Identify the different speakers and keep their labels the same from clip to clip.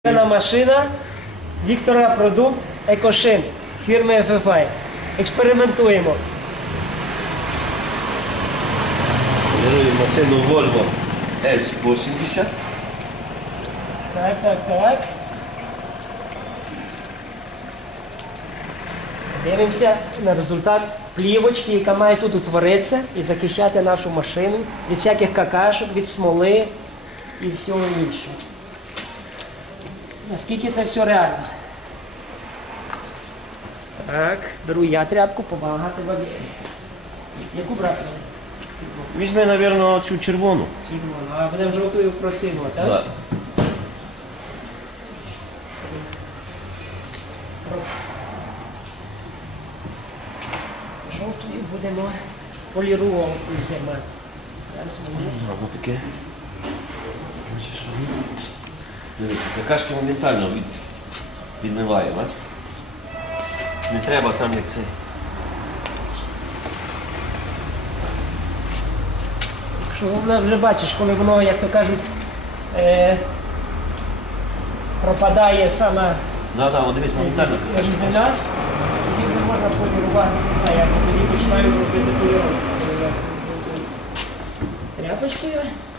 Speaker 1: Машина Віктора продукт Екошин фірми FFI. Експериментуємо.
Speaker 2: Керую машину Volvo S80.
Speaker 1: Так. Дивимося на результат плівочки, яка має тут утворитися і захищати нашу машину від всяких какашок, від смоли і всього іншого. Наскільки це все реально? Так, беру я тряпку, допомагати Валерію. Яку брати?
Speaker 2: Візьми, мабуть, цю червону.
Speaker 1: Червону, а будемо жовтою просимо, так?
Speaker 2: Да.
Speaker 1: Жовтою будемо поліруванкою займатися. Зараз ми...
Speaker 2: Або таке. Дивіться, какашки моментально відмиває, бач? Не треба там як це.
Speaker 1: Якщо воно вже бачиш, коли воно, як то кажуть, пропадає саме
Speaker 2: От дивись, моментально какашки.
Speaker 1: рідина, тоді вже можна полірувати. А я тоді починаю робити поліровку. Це тряпочкою.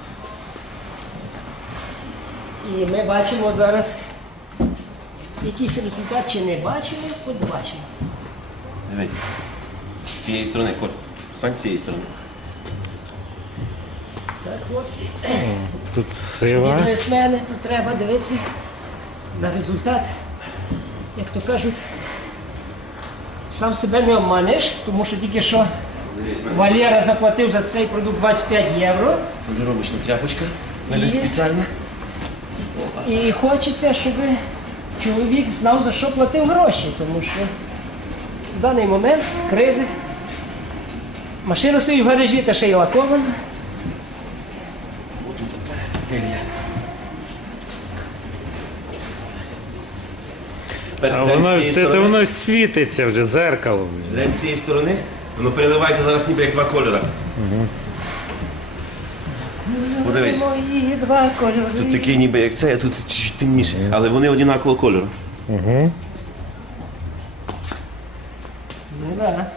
Speaker 1: І ми бачимо зараз якийсь результат, чи не бачимо, от бачимо.
Speaker 2: Дивись. З цієї сторони, Коль. Стань з цієї сторони.
Speaker 1: Так, хлопці,
Speaker 3: Тут сила.
Speaker 1: бізнесмени, тут треба дивитися на результат. Як то кажуть, сам себе не обманеш, тому що тільки що
Speaker 2: Дивись,
Speaker 1: Валера заплатив за цей продукт 25 євро.
Speaker 2: поліровочна тряпочка. В мене
Speaker 1: І?
Speaker 2: спеціальна.
Speaker 1: І хочеться, щоб чоловік знав, за що платив гроші, тому що в даний момент кризи. Машина стоїть в гаражі, та ще й лакована.
Speaker 2: Отут перед Ілля.
Speaker 3: Воно світиться вже зеркалом.
Speaker 2: Глянь з цієї сторони, воно переливається зараз ніби як два кольори. Подивись.
Speaker 1: Мої два кольори.
Speaker 2: Тут такий ніби як це, а тут чуть темніше. Але вони однакового кольору.
Speaker 3: Угу.
Speaker 1: Ну да.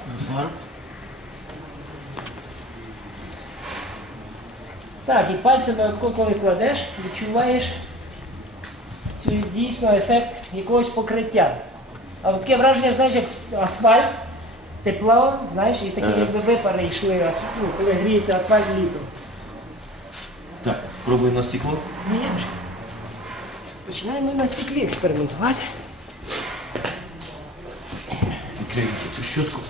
Speaker 1: Так, і пальцями, коли кладеш, відчуваєш цю дійсно ефект якогось покриття. А от таке враження, знаєш, як асфальт, тепло, знаєш, і такі якби випари йшли, коли гріється асфальт літом.
Speaker 2: Так, спробуємо на стекло.
Speaker 1: Ну як же? Починаємо на стеклі експериментувати.
Speaker 2: Відкриємо цю щотку.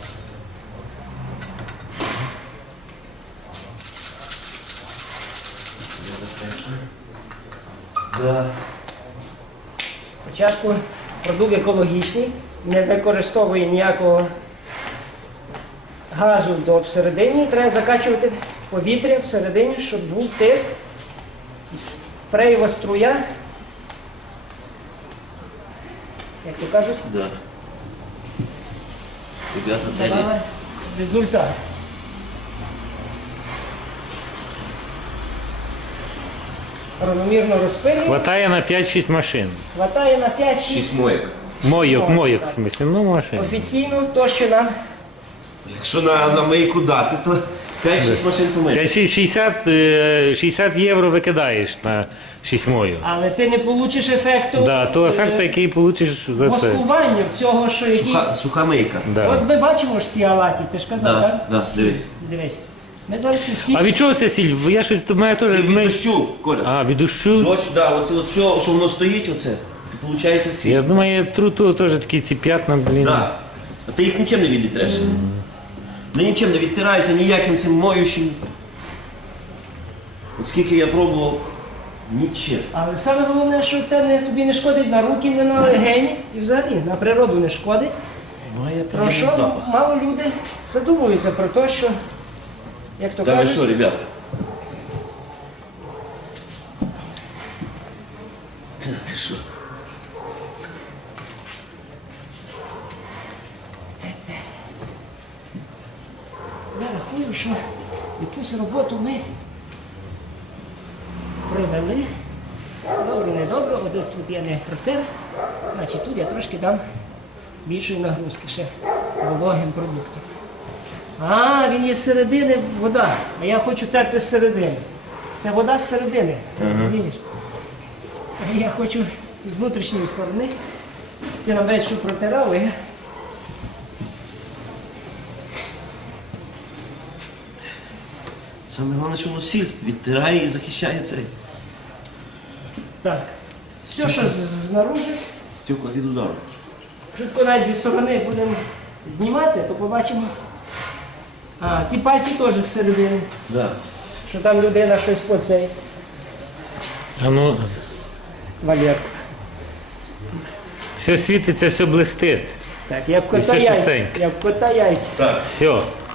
Speaker 2: Да.
Speaker 1: Спочатку продукт екологічний, не використовує ніякого газу всередині, треба закачувати повітря всередині, щоб був тиск, і спреєва струя, як то кажуть,
Speaker 2: Да. Ребята,
Speaker 1: давала результат. Равномірно розпилюємо,
Speaker 3: Хватає на 5-6 машин.
Speaker 1: хватає на 5-6.
Speaker 2: 6 моєк.
Speaker 3: Мойок, в смислі, ну машин.
Speaker 1: Офіційно то, що нам
Speaker 2: Якщо на мийку дати, то 5-6 машин помити.
Speaker 3: 60 євро викидаєш на 6 мойок.
Speaker 1: але ти не получиш ефекту
Speaker 3: Да, то ефект, який получиш за це.
Speaker 1: воскування цього, що який...
Speaker 2: Суха мийка.
Speaker 3: Да.
Speaker 1: От ми бачимо ж ці алаті, ти ж казав,
Speaker 2: Да,
Speaker 1: так?
Speaker 2: да, дивись.
Speaker 1: Дивись. Ми зараз усі...
Speaker 3: А від чого це сіль? Я щось до мене теж.
Speaker 2: Це від дощу, Коля.
Speaker 3: А, від дощу?
Speaker 2: Дощ, да, оце от все, що воно стоїть, оце, це виходить сіль.
Speaker 3: Я думаю, тру теж такі ці п'ятна, блін.
Speaker 2: Да. А ти їх нічим не відітреш. Ну нічим не відтирається, ніяким цим моющим. От скільки я пробував, нічим.
Speaker 1: Але саме головне, що це тобі не шкодить на руки, не на легені і взагалі на природу не шкодить.
Speaker 2: Має
Speaker 1: Про
Speaker 2: приємний
Speaker 1: що
Speaker 2: запах.
Speaker 1: мало люди задумуються про те, що, як то
Speaker 2: Та ви
Speaker 1: кажуть,
Speaker 2: що, ребята? Та ви що?
Speaker 1: я рахую, що якусь роботу ми провели. сторони добре, от тут я не протер, значить тут я трошки дам більшої нагрузки ще вологим продуктом. А, він є з середини вода, а я хочу терти з середини. Це вода з середини. Розумієш? А я хочу з внутрішньої сторони. Ти навіть що протирав і...
Speaker 2: Саме головне, що воно сіль відтирає і захищає цей.
Speaker 1: Так. Все, що знаружи,
Speaker 2: Стекла від удару.
Speaker 1: швидко навіть зі сторони будемо знімати, то побачимо. А, ці пальці теж з середини,
Speaker 2: Да.
Speaker 1: що там людина щось по цей.
Speaker 3: А ну,
Speaker 1: Валерку.
Speaker 3: все світиться, все блистить.
Speaker 1: Так, як
Speaker 3: І
Speaker 1: кота
Speaker 3: все
Speaker 1: яйця.
Speaker 3: чистенько.
Speaker 1: Як кота яйця.
Speaker 2: Так.
Speaker 3: Все.